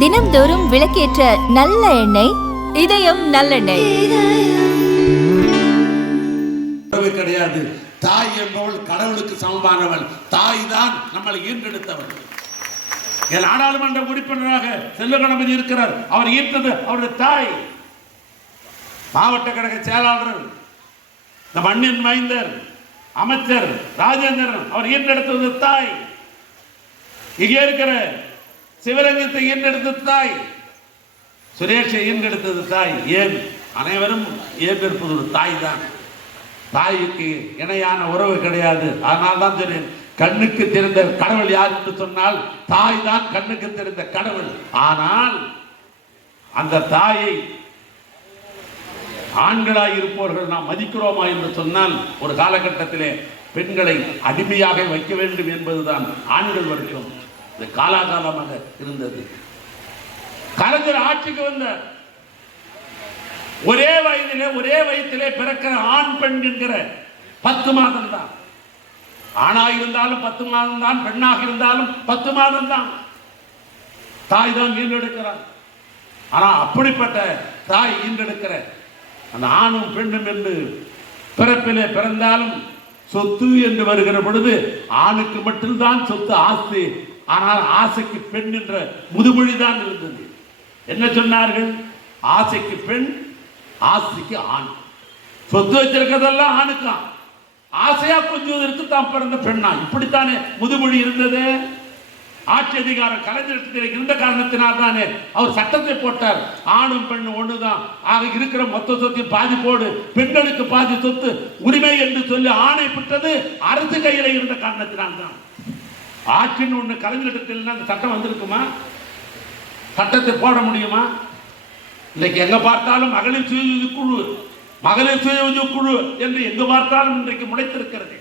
தினம்தோறும் விளக்கேற்ற நல்ல எண்ணெய் இதயம் நல்லெண்ணெய். கிடையாது. தாய் என்பவள் கடவுளுக்கு சமமானவள். தாய் தான் நம்மளை ஈன்றெடுத்தவள். என் நாடாளுமன்ற உறுப்பினராக செல்வ கணபதி இருக்கிறார். அவர் ஈர்த்தது அவருடைய தாய். மாவட்ட கழக செயலாளர் நம் அண்ணன் மைந்தர் அமைச்சர் ராஜேந்திரன் அவர் ஈன்றெடுத்தது தாய். இங்கே இருக்கிற சிவரங்கத்தை ஈன்றெடுத்தது தாய். சுரேஷை ஈன்றெடுத்தது தாய். ஏன் அனைவரும் ஈன்றெடுப்பது ஒரு தாய் தான். தாய்க்கு இணையான உறவு கிடையாது. அதனால் தான் சொன்னேன், கண்ணுக்கு தெரிந்த கடவுள் யார் என்று சொன்னால் தாய் தான் கண்ணுக்கு தெரிந்த கடவுள். ஆனால் அந்த தாயை ஆண்களாய் இருப்பவர்கள் நாம் மதிக்கிறோமா என்று சொன்னால் ஒரு காலகட்டத்திலே பெண்களை அடிமையாக வைக்க வேண்டும் என்பதுதான் ஆண்கள் வரைக்கும் இது காலாகாலமாக இருந்தது. கலைஞர் ஆட்சிக்கு வந்த ஒரே வயதிலே பிறக்கிற ஆண் பெண் என்கிற 10 மாதம் தான். ஆணாக இருந்தாலும் 10 மாதம் தான், பெண்ணாக இருந்தாலும் 10 மாதம் தான். தாய் தான் ஈன்றெடுக்கிறார். ஆனால் அப்படிப்பட்ட தாய் ஈன்றெடுக்கிற அந்த ஆணும் பெண்ணும் என்று பிறப்பிலே பிறந்தாலும் சொத்து என்று வருகிற பொழுது ஆணுக்கு மட்டும்தான் சொத்து ஆஸ்தி. ஆனால் ஆசைக்கு பெண் என்ற முதுமொழி தான் இருந்தது. என்ன சொன்னார்கள்? ஆசைக்கு பெண், ஆசைக்கு ஆண். சொத்து வச்சிருக்கிறதெல்லாம் ஆணுக்கா, ஆசையா கொஞ்சம் தான் பிறந்த பெண்ணா, இப்படித்தானே முதுமொழி இருந்தது. ஆட்சி அதிகாரம் கலைஞர் இருந்த காரணத்தினால் தானே அவர் சட்டத்தை போட்டார். ஆணும் பெண்ணும் ஒண்ணுதான், ஆக இருக்கிற மொத்த சொத்தையும் பாதி போடு, பெண்களுக்கு பாதி சொத்து உரிமை என்று சொல்லி ஆணை பெற்றது அரசு கையில இருந்த காரணத்தினால் தான். ஆட்சின்னு ஒண்ணு கலைஞரிடத்தில் அந்த சட்டம் வந்திருக்குமா? சட்டத்தை போட முடியுமா? இன்னைக்கு எங்க பார்த்தாலும் மகளிர் சுய உதவி குழு, மகளிர் சுய உதவி குழு என்று எங்கு பார்த்தாலும் இன்றைக்கு முளைத்திருக்கிறது.